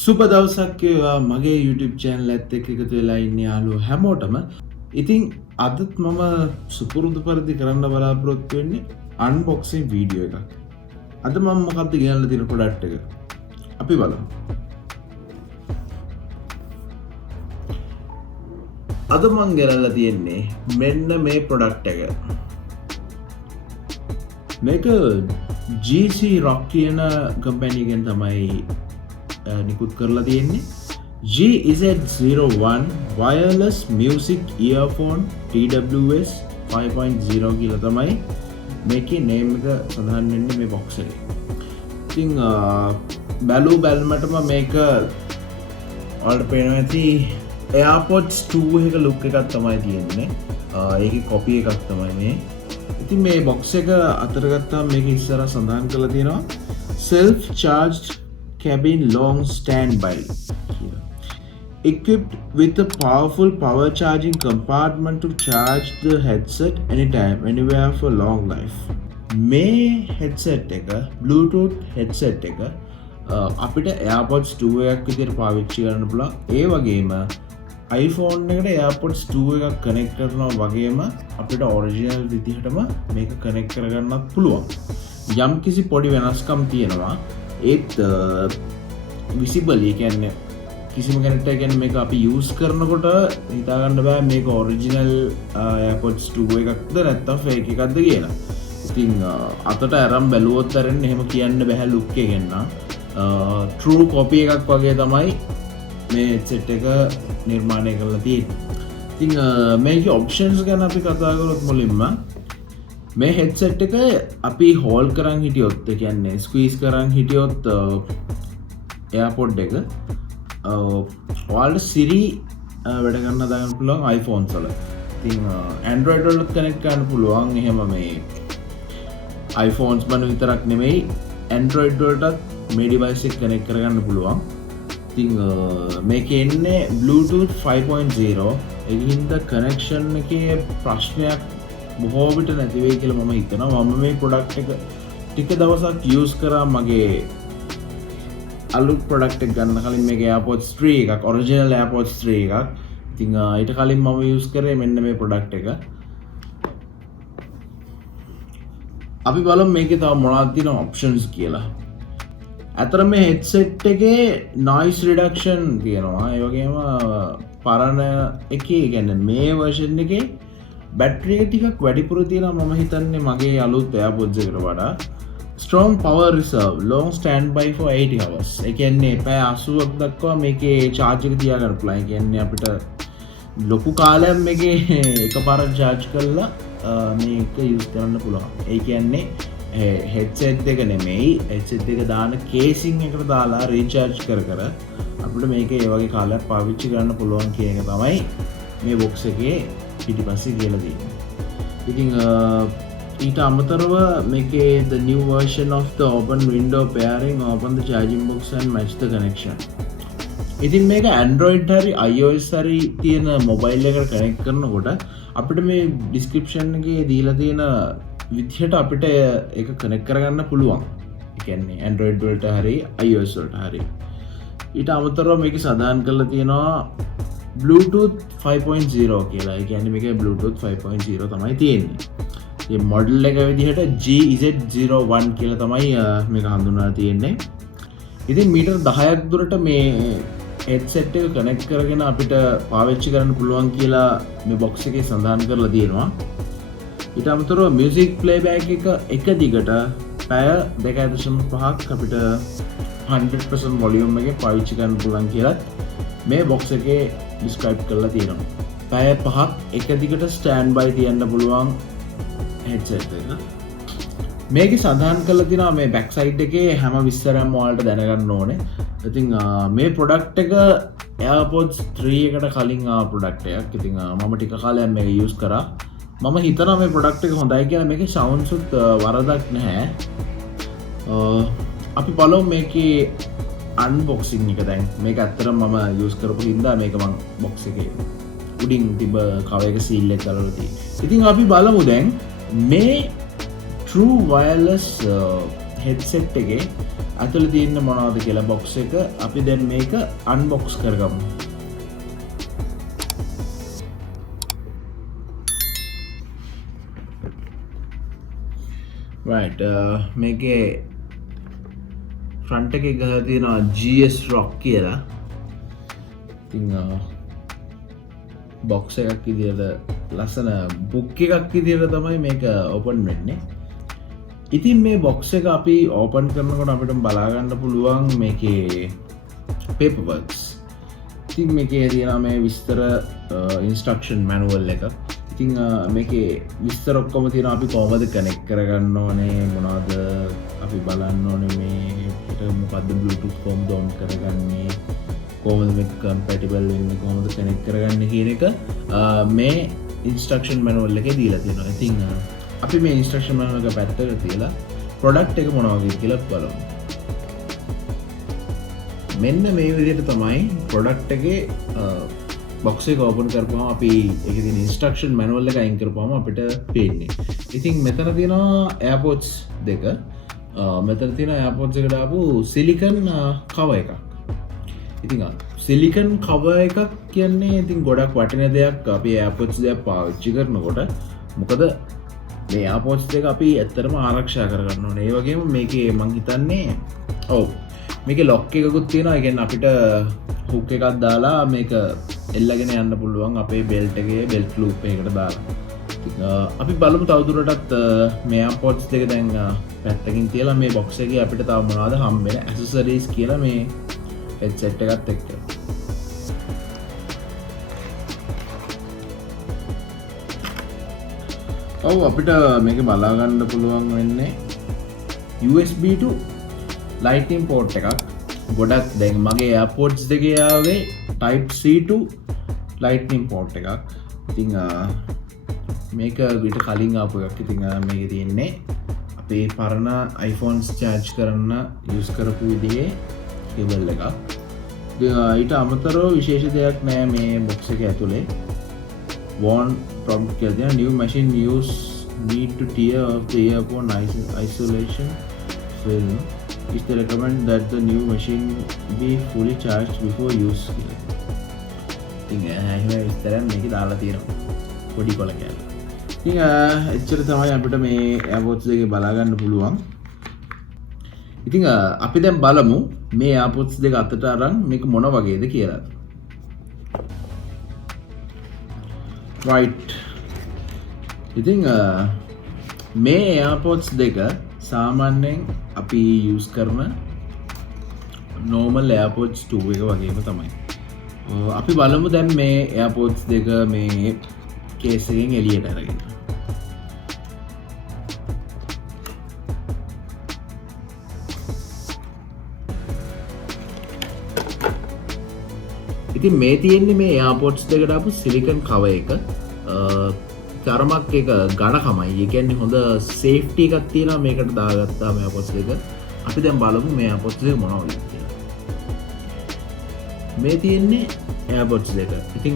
සුබ දවසක් වේවා මගේ YouTube channel එකත් එක්ක එකතු වෙලා ඉන්න යාළුවෝ හැමෝටම. ඉතින් අදත් මම සුපුරුදු පරිදි කරන්න බලාපොරොත්තු වෙන්නේ unboxing video එකක්. අද මම මොකක්ද ගෙනල්ලා තියෙන product එක. අපි බලමු. අද මම ගෙනල්ලා තියෙන්නේ මෙන්න මේ product එක. මේක GC Rock කියන කම්පැනි එකෙන් තමයි නිකුත් කරලා තියෙන්නේ. GZ01 wireless music earphone TWS 5.0 කියලා තමයි මේකේ නේම් එක සඳහන් වෙන්නේ මේ බොක්ස් එකේ. ඉතින් බැලුමටම මේක ඔයාලට පේනවා ඇති AirPods 2 එක ලුක් එකක් තමයි තියෙන්නේ. ඒකේ කොපි එකක් තමයි මේ. ඉතින් මේ බොක්ස් එක අතර ගත්තාම මේක ඉස්සරහ සඳහන් කරලා තියෙනවා self charged cabin long standby equipped with a powerful power charging compartment to charge the headset anytime anywhere for long life. මේ headset එක Bluetooth headset එක අපිට AirPods 2 එකක් විදිහට පාවිච්චි කරන්න පුළුවන්. ඒ වගේම iPhone එකට AirPods 2 එකක් කනෙක්ට් කරනවා වගේම අපිට ඔරිජිනල් විදිහටම මේක කනෙක්ට් කරගන්නත් පුළුවන්. යම් කිසි පොඩි වෙනස්කම් තියෙනවා. ඒත් විසිබලි කියන්නේ කිසිම කෙනෙක්ට කියන්නේ මේක අපි යූස් කරනකොට හිතාගන්න බෑ මේක ඔරිජිනල් AirPods 2 එකක්ද නැත්නම් ෆේක් එකක්ද කියලා. ඉතින් අතට අරන් බැලුවොත් අරන් එහෙම කියන්න බෑ ලුක් එකෙන් නම් true copy එකක් වගේ තමයි මේ headset එක නිර්මාණය කරලා තියෙන්නේ. ඉතින් මේකේ options ගැන අපි කතා කරොත් මුලින්ම මේ headset එක අපි හෝල් කරන් හිටියොත් ඒ කියන්නේ ස්ක්වීස් කරන් හිටියොත් AirPod එක ඔයාලට Siri වැඩ කරන්න දාන්න පුළුවන් iPhones වල. ඉතින් Android වලත් කනෙක්ට් කරන්න පුළුවන්. එහෙම මේ iPhones බන විතරක් නෙමෙයි Android වලටත් මේ device එක කනෙක්ට් කරගන්න පුළුවන්. ඉතින් මේකේ එන්නේ Bluetooth 5.0. ඒකින්ද connection එකේ ප්‍රශ්නයක් බොහෝ විට නැති වෙයි කියලා මම හිතනවා. මම මේ product එක ටික දවසක් use කරා මගේ අලුත් product එක ගන්න කලින් මේක AirPods 3 එකක් original AirPods 3 එකක්. ඉතින් ඊට කලින් මම use කරේ මෙන්න මේ product එක. අපි බලමු මේකේ තව මොනවද තියෙන options කියලා. අතර මේ headset එකේ noise reduction කියනවා. ඒ වගේම පරණ එකේ කියන්නේ මේ version එකේ බැටරි එක ටිකක් වැඩිපුර තියෙනවා මම හිතන්නේ මගේ අලුත් AirPods එකට වඩා. Strong power reserve long standby for 80 hours. ඒ කියන්නේ පැය 80ක් දක්වා මේකේ charge එක තියාගන්න පුළුවන්. ඒ කියන්නේ අපිට ලොකු කාලයක් මේකේ එකපාරක් charge කරලා මේක use කරන්න පුළුවන්. ඒ කියන්නේ headset එක නෙමෙයි headset එක දාන casing එකට දාලා recharge කර අපිට මේක ඒ වගේ කාලයක් පාවිච්චි කරන්න පුළුවන් කියන එක තමයි මේ box එකේ පිටිපස්සේ කියලා තියෙන්නේ. ඉතින් ඊට අමතරව මේකේ the new version of the open window pairing open the charging box and match the connection. ඉතින් මේක Android හරි iOS හරි තියෙන mobile එකට connect කරනකොට අපිට මේ description එකේ දීලා තියෙන විදිහට අපිට ඒක connect කරගන්න පුළුවන්. ඒ කියන්නේ Android වලට හරි iOS වලට හරි. ඊට අමතරව මේක සඳහන් කරලා තියෙනවා Bluetooth 5.0 කියලා. ඒ කියන්නේ මේකේ Bluetooth 5.0 තමයි තියෙන්නේ. මේ මොඩල් එක විදිහට GZ01 කියලා තමයි මේක හඳුන්වලා තියෙන්නේ. ඉතින් මීටර් 10ක් දුරට මේ headset එක connect කරගෙන අපිට පාවිච්චි කරන්න පුළුවන් කියලා මේ box එකේ සඳහන් කරලා තියෙනවා. ඊට අමතරව music playback එක දිගට පැය 2.5ක් අපිට 100% volume එකේ පාවිච්චි කරන්න පුළුවන් කියලා මේ box එකේ describe කරලා තියෙනවා. පැය 5ක් එක දිගට standby තියන්න පුළුවන් headset එක. මේකේ සඳහන් කරලා තියෙනවා මේ back side එකේ හැම විස්තරයක්ම ඔයාලට දැනගන්න ඕනේ. ඉතින් මේ product එක AirPods 3 එකට කලින් product එකක්. ඉතින් මම ටික කාලයක් මේක use කරා. මම හිතනවා මේ product එක හොඳයි කියලා. මේකේ sounds උත් වරදක් නැහැ. අපි බලමු මේකේ unboxing එක දැන්. මේක ඇත්තටම මම use කරපු හින්දා මේක මම box එකේ උඩින් තිබ්බ cover එක seal එක කරලා තියෙනවා. ඉතින් අපි බලමු දැන් මේ true wireless හෙඩ්සෙට් එකේ ඇතුළේ තියෙන මොනවද කියලා බොක්ස් එක අපි දැන් මේක අන්බොක්ස් කරගමු. right මේකේ ෆ්‍රන්ට් එකේ ගහලා තියෙනවා GS Rock කියලා. ඉතින් බොක්ස් එකක් විදියට ලස්සන බුක් එකක් විදියට තමයි මේක ඕපන් වෙන්නේ. ඉතින් මේ බොක්ස් එක අපි ඕපන් කරනකොට අපිට බලා ගන්න පුළුවන් මේකේ paper works. ඉතින් මේකේ තියෙනවා මේ විස්තර instruction manual එක. ඉතින් මේකේ විස්තර ඔක්කොම තියෙනවා අපි කොහොමද කනෙක්ට් කරගන්න ඕනේ, මොනවද අපි බලන්න ඕනේ, මේකට මොකද්ද Bluetooth කොහොමද on කරගන්නේ, කොහොමද මේක compatible වෙන්නේ, කොහොමද කනෙක්ට් කරගන්නේ කියන එක මේ instruction manual එකේ දීලා තියෙනවා. ඉතින් අපි මේ instruction manual එක පැත්තකට තියලා product එක මොනවද කියලා බලමු. මෙන්න මේ විදිහට තමයි product එකේ box එක open කරපුවම අපි ඒකේ තියෙන instruction manual එක අයින් කරපුවම අපිට පේන්නේ. ඉතින් මෙතන තියෙනවා AirPods දෙක. මෙතන තියෙන AirPods එකට දාපු silicon cover එකක්. ඉතින් silicon cover එකක් කියන්නේ ඉතින් ගොඩක් වටින දෙයක් අපි AirPods දෙක පාවිච්චි කරනකොට. මොකද මේ AirPods දෙක අපි ඇත්තටම ආරක්ෂා කරගන්න ඕනේ. ඒ වගේම මේකේ මං හිතන්නේ මේකේ lock එකකුත් තියෙනවා. ඒ කියන්නේ අපිට hook එකක් දාලා මේක එල්ලගෙන යන්න පුළුවන් අපේ belt එකේ belt loop එකකට දාලා. අපි බලමු තවදුරටත් මේ AirPods දෙක දැන් පැත්තකින් තියලා මේ box එකේ අපිට තව මොනවද හම්බ වෙන accessories කියලා මේ headset එකත් එක්ක. අපිට මේක බලා ගන්න පුළුවන් වෙන්නේ USB to lightning port එකක්. ගොඩක් දැන් මගේ AirPods දෙකේ ආවේ type C to lightning port එකක්. ඉතින් මේක විතර කලින් ආපු එකක්. ඉතින් මේකේ තියෙන්නේ අපේ පරණ iPhones charge කරන්න use කරපු විදිහේ cable එකක්. ඊට අමතරව විශේෂ දෙයක් නෑ මේ box එක ඇතුලේ. warn prompt කියලා තියෙනවා. New machine use need to tear off the earphone isolation film. Is the recommend that the new machine be fully charged before use කියලා. ඉතින් එහෙම විස්තර මේක දාලා තියෙනවා. පොඩි කොල කැලේ. ඉතින් එච්චර තමයි අපිට මේ AirPods එකේ බලා ගන්න පුළුවන්. ඉතින් අපි දැන් බලමු මේ AirPods දෙක අතට අරන් මේක මොන වගේද කියලා. right. ඉතින් මේ AirPods දෙක සාමාන්‍යයෙන් අපි use කරන normal AirPods 2 එක වගේම තමයි. අපි බලමු දැන් මේ AirPods දෙක මේ case එකෙන් එළියට අරගෙන. ඉතින් මේ තියෙන්නේ මේ AirPods දෙකට ආපු silicon cover එක. තරමක් එක ඝනකමයි. ඒ කියන්නේ හොඳ safety එකක් තියෙනවා මේකට දාගත්තාම AirPods දෙක. අපි දැන් බලමු මේ AirPods දෙක මොනවද කියලා. මේ තියෙන්නේ AirPods දෙක. ඉතින්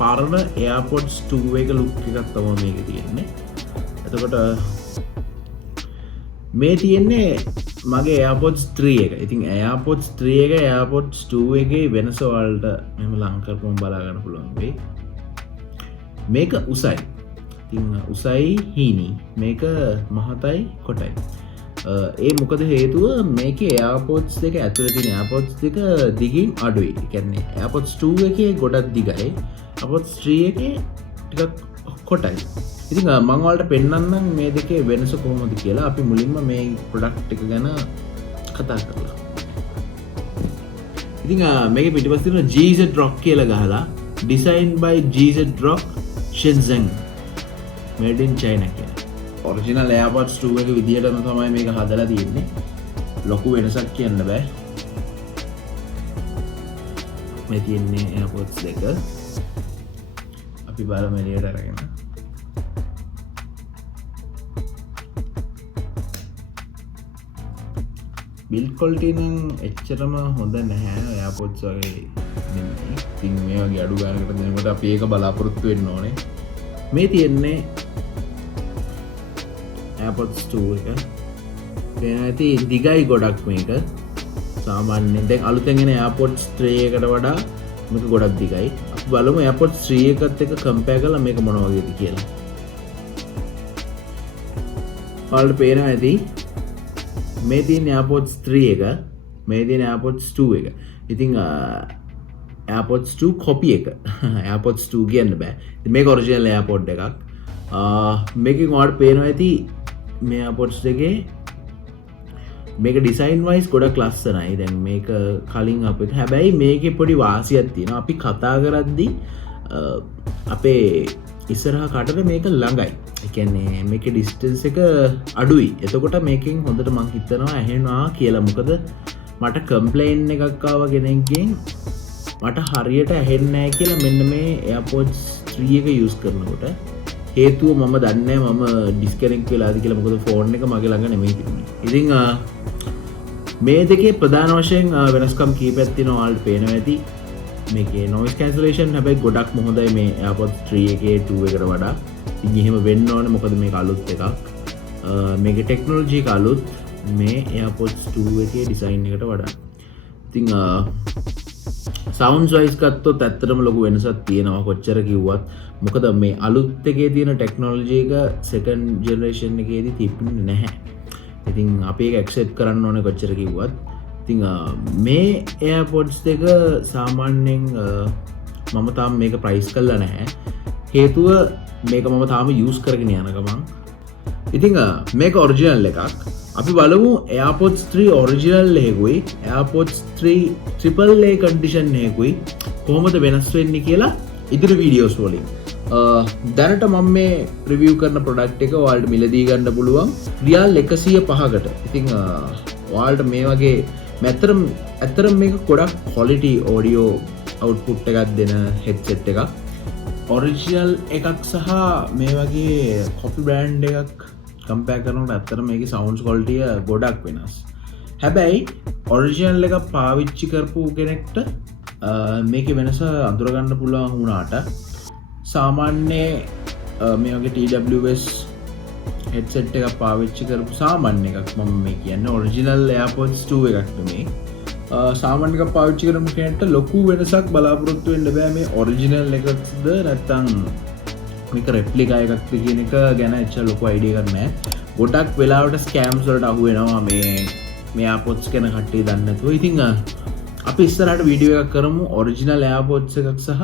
පරණ AirPods 2 එක look එකක් තමයි මේකේ තියෙන්නේ. එතකොට මේ තියෙන්නේ මගේ AirPods 3 එක. ඉතින් AirPods 3 එක AirPods 2 එකේ වෙනස වලට මෙහෙම ලං කරපුවම බලා ගන්න පුළුවන් වෙයි. මේක උසයි. ඉතින් උසයි හීනි. මේක මහතයි කොටයි. ඒ මොකද හේතුව මේකේ AirPods දෙක ඇතුලේ තියෙන AirPods දෙක දිගින් අඩුයි. ඒ කියන්නේ AirPods 2 එකේ ගොඩක් දිගයි. AirPods 3 එකේ ටිකක් කොටයි. ඉතින් මම ඔයාලට පෙන්නන්නම් මේ දෙකේ වෙනස කොහොමද කියලා. අපි මුලින්ම මේ ප්‍රොඩක්ට් එක ගැන කතා කරලා. ඉතින් මේකේ පිටිපස්සේ තියෙන GZ Rock කියලා ගහලා designed by GZ Rock Shenzhen made in China කියලා. Original AirPods 2 එක විදියටම තමයි මේක හදලා තියෙන්නේ. ලොකු වෙනසක් කියන්න බෑ. මේ තියෙන්නේ AirPods දෙක. අපි බලමු එළියට අරගෙන. build quality නම් එච්චරම හොඳ නැහැ AirPods වගේ නෙමෙයි. ඉතින් මේ වගේ අඩු ගානකට දෙනකොට අපි ඒක බලාපොරොත්තු වෙන්න ඕනේ. මේ තියෙන්නේ AirPods 2 එක. පේනවා ඇති දිගයි ගොඩක් මේක. සාමාන්‍යයෙන් දැන් අලුතෙන් එන AirPods 3 එකට වඩා මේක ගොඩක් දිගයි. අපි බලමු AirPods 3 එකත් එක්ක කම්පෙයාර් කරලා මේක මොන වගේද කියලා. ඔයාලට පේනවා ඇති මේ තියෙන AirPods 3 එක, මේ තියෙන AirPods 2 එක. ඉතින් AirPods 2 copy එක. AirPods 2 කියන්න බෑ. ඉතින් මේක original AirPod එකක්. මේකෙන් ඔයාලට පේනවා ඇති මේ AirPods දෙකේ මේක ඩිසයින් වයිස් ගොඩක් ලස්සනයි. දැන් මේක කලින් අපිට හැබැයි මේකේ පොඩි වාසියක් තියෙනවා. අපි කතා කරද්දී අපේ ඉස්සරහා කටට මේක ළඟයි. ඒ කියන්නේ මේකේ ඩිස්ටන්ස් එක අඩුයි. එතකොට මේකෙන් හොඳට මං හිතනවා ඇහෙනවා කියලා. මොකද මට කම්ප්ලේන් එකක් ආව කෙනෙක්ගෙන් මට හරියට ඇහෙන්නේ නැහැ කියලා මෙන්න මේ AirPods 3 එක යූස් කරනකොට. හේතුව මම දන්නේ නැහැ මම ඩිස්කනෙක්ට් වෙලාද කියලා. මොකද ෆෝන් එක මගේ ළඟ නෙමෙයි තිබුණේ. ඉතින් මේ දෙකේ ප්‍රධාන වශයෙන් වෙනස්කම් කීපයක් තියෙනවා. ඔයාලට පේනවා ඇති මේකේ noise cancellation හැබැයි ගොඩක්ම හොඳයි මේ AirPods 3 එකේ 2 එකට වඩා. ඉතින් එහෙම වෙන්න ඕනේ මොකද මේක අලුත් එකක්. මේකේ ටෙක්නොලොජි එක අලුත් මේ AirPods 2 එකේ ඩිසයින් එකට වඩා. ඉතින් sounds wise ගත්තොත් ඇත්තටම ලොකු වෙනසක් තියෙනවා කොච්චර කිව්වත්. මොකද මේ අලුත් එකේ තියෙන ටෙක්නොලොජි එක second generation එකේදී තිබුණේ නැහැ. ඉතින් අපි ඒක accept කරන්න ඕනේ කොච්චර කිව්වත්. ඉතින් මේ AirPods දෙක සාමාන්‍යයෙන් මම තාම මේක price කරලා නැහැ. හේතුව මේක මම තාම use කරගෙන යන ගමන්. ඉතින් මේක original එකක්. අපි බලමු AirPods 3 original එකකුයි AirPods 3 AAA condition එකකුයි කොහොමද වෙනස් වෙන්නේ කියලා ඉදිරි වීඩියෝස් වලින්. දැනට මම මේ රිවිව් කරන ප්‍රොඩක්ට් එක ඔයාලට මිලදී ගන්න පුළුවන් රියල් 105කට. ඉතින් ඔයාලට මේ වගේ ඇත්තරම මේක ගොඩක් quality audio output එකක් දෙන headset එකක්. original එකක් සහ මේ වගේ copy brand එකක් කම්පෙයාර් කරනකොට ඇත්තටම මේකේ sounds quality ගොඩක් වෙනස්. හැබැයි original එක පාවිච්චි කරපු කෙනෙක්ට මේකේ වෙනස අඳුරගන්න පුළුවන් වුණාට සාමාන්‍ය මේ වගේ TWS headset එකක් පාවිච්චි කරපු සාමාන්‍ය එකක් මම මේ කියන්නේ original AirPods 2 එකක් නෙමෙයි. සාමාන්‍ය එකක් පාවිච්චි කරපු කෙනෙක්ට ලොකු වෙනසක් බලාපොරොත්තු වෙන්න බෑ මේ original එකක්ද නැත්නම් මේක replica එකක්ද කියන එක ගැන එච්චර ලොකු idea එකක් නැහැ. ගොඩක් වෙලාවට scams වලට අහු වෙනවා මේ AirPods ගැන කට්ටිය දන්නේ නැතුව. ඉතින් අපි ඉස්සරහට වීඩියෝ එකක් කරමු original AirPods එකක් සහ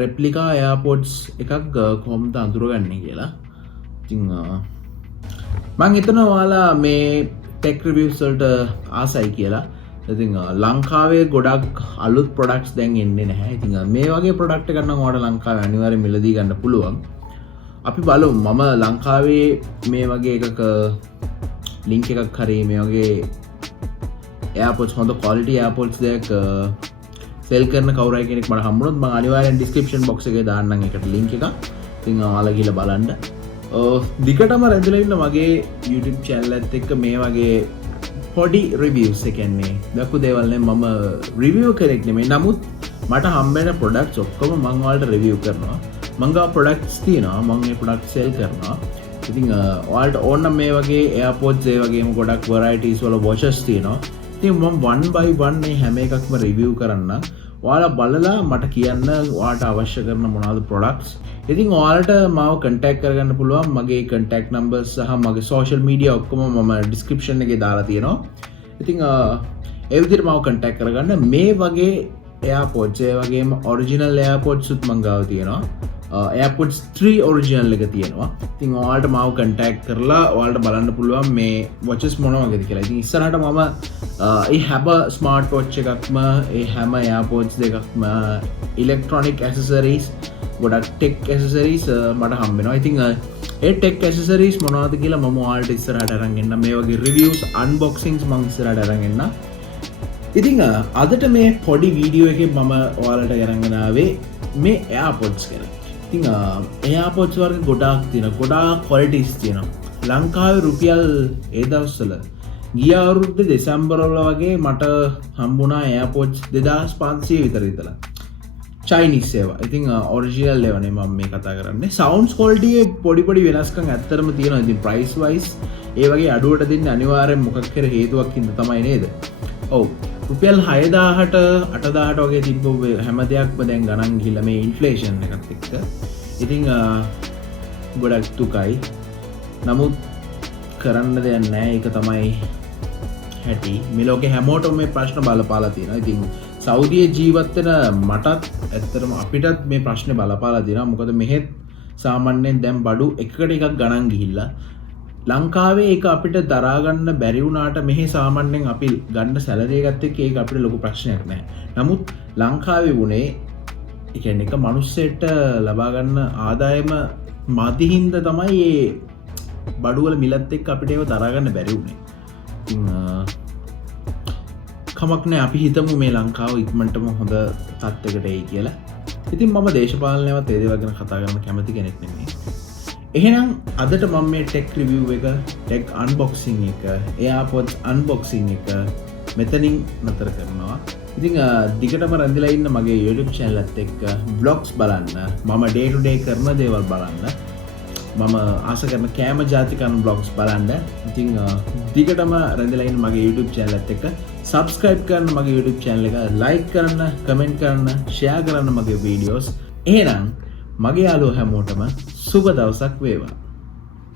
replica AirPods එකක් කොහොමද අඳුරගන්නේ කියලා. ඉතින් මම හිතනවා ඔයාලා මේ tech reviews වලට ආසයි කියලා. ඉතින් ලංකාවේ ගොඩක් අලුත් products දැන් එන්නේ නැහැ. ඉතින් මේ වගේ product එකක් නම් ඔයාලට ලංකාවේ අනිවාර්යයෙන් මිලදී ගන්න පුළුවන්. අපි බලමු මම ලංකාවේ මේ වගේ එකක link එකක් හරි මේ වගේ AirPods හොඳ quality AirPods දෙයක් සෙල් කරන කවුරු හරි කෙනෙක් මට හම්බුනොත් මම අනිවාර්යෙන් description box එකේ දාන්නම් ඒකට link එකක්. ඉතින් ඔයාලා ගිහලා බලන්න. දිගටම රැඳිලා ඉන්න මගේ YouTube channel එකත් එක්ක මේ වගේ පොඩි රිවියස් එකන්නේ දක්ු දේවල් නේ. මම රිවිව් කෙනෙක් නෙමෙයි. නමුත් මට හම්බෙන ප්‍රොඩක්ට්ස් ඔක්කොම මම ඔයාලට රිවිව් කරනවා. මම ගා ප්‍රොඩක්ට්ස් තියෙනවා. මම මේ ප්‍රොඩක්ට් සෙල් කරනවා. ඉතින් ඔයාලට ඕන නම් මේ වගේ AirPods ඒ වගේම ගොඩක් varieties වල watches තියෙනවා. ඉතින් මම one by one මේ හැම එකක්ම රිවිව් කරන්න. ඔයාලා බලලා මට කියන්න ඔයාලට අවශ්‍ය කරන මොනවද products. ඉතින් ඔයාලට මාව contact කරගන්න පුළුවන්. මගේ contact numbers සහ මගේ social media ඔක්කොම මම description එකේ දාලා තියෙනවා. ඉතින් ඒ විදිහට මාව contact කරගන්න. මේ වගේ AirPods ඒ වගේම original AirPods උත් මං ගාව තියෙනවා. AirPods 3 original එක තියෙනවා. ඉතින් ඔයාලට මාව contact කරලා ඔයාලට බලන්න පුළුවන් මේ watches මොන වගේද කියලා. ඉතින් ඉස්සරහට මම ඒ හැම ස්මාර්ට් වොච් එකක්ම ඒ හැම AirPods දෙකක්ම electronic accessories ගොඩක් tech accessories මට හම්බ වෙනවා. ඉතින් ඒ tech accessories මොනවද කියලා මම ඔයාලට ඉස්සරහට අරන් එන්න. මේ වගේ reviews unboxings මම ඉස්සරහට අරන් එන්න. ඉතින් අදට මේ පොඩි වීඩියෝ එකේ මම ඔයාලට අරන් ආවේ මේ AirPods ගැන. ඉතින් AirPods වර්ග ගොඩාක් තියෙනවා. ගොඩාක් qualities තියෙනවා. ලංකාවේ රුපියල් ඒ දවස්වල ගිය අවුරුද්දේ දෙසැම්බර් වල වගේ මට හම්බුණා AirPods 2500 විතර ඉතලා. Chinese ඒවා. ඉතින් original ඒවානේ මම මේ කතා කරන්නේ. sounds quality පොඩි වෙනස්කම් ඇත්තටම තියෙනවා. ඉතින් price wise ඒ වගේ අඩුවට දෙන්න අනිවාර්යෙන් මොකක් කර හේතුවක් හින්දා තමයි නේද? ඔව්. රුපියල් 6000ට 8000ට වගේ තිබ්බ හැම දෙයක්ම දැන් ගණන් ගිහිල්ලා මේ ඉන්ෆ්ලේෂන් එකත් එක්ක. ඉතින් ගොඩක් දුකයි. නමුත් කරන්න දෙයක් නැහැ. ඒක තමයි හැටි. මේ ලෝකේ හැමෝටම මේ ප්‍රශ්න බලපාලා තියෙනවා. ඉතින් සෞදියේ ජීවත් වෙන මටත් ඇත්තටම අපිටත් මේ ප්‍රශ්නේ බලපාලා තියෙනවා. මොකද මෙහෙත් සාමාන්‍යයෙන් දැන් බඩු එකකට එකක් ගණන් ගිහිල්ලා ලංකාවේ ඒක අපිට දරා ගන්න බැරි වුණාට මෙහි සාමාන්‍යයෙන් අපි ගන්න සැලරි එකත් එක්ක ඒක අපිට ලොකු ප්‍රශ්නයක් නෑ. නමුත් ලංකාවේ වුණේ ඒ කියන්නේ එක මිනිස්සෙට ලබා ගන්න ආදායම මදි හින්දා තමයි මේ බඩු වල මිලත් එක්ක අපිට ඒව දරා ගන්න බැරි වුණේ. ඉතින් කමක් නෑ අපි හිතමු මේ ලංකාව ඉක්මනටම හොඳ තත්යකට එයි කියලා. ඉතින් මම දේශපාලනයවත් ඒ දේවල් ගැන කතා කරන්න කැමති කෙනෙක් නෙමෙයි. එහෙනම් අදට මම මේ ටෙක් රිවිව් එක, ටෙක් අන්බොක්සිං එක, AirPods අන්බොක්සිං එක මෙතනින් නතර කරනවා. ඉතින් දිගටම රැඳිලා ඉන්න මගේ YouTube channel එකත් එක්ක vlogs බලන්න, මම day to day කරන දේවල් බලන්න, මම ආස කරන කෑම ජාතිකන් vlogs බලන්න. ඉතින් දිගටම රැඳිලා ඉන්න මගේ YouTube channel එකත් එක්ක subscribe කරන්න මගේ YouTube channel එක, like කරන්න, comment කරන්න, share කරන්න මගේ videos. එහෙනම් මගේ යාළුවෝ හැමෝටම සුබ දවසක් වේවා.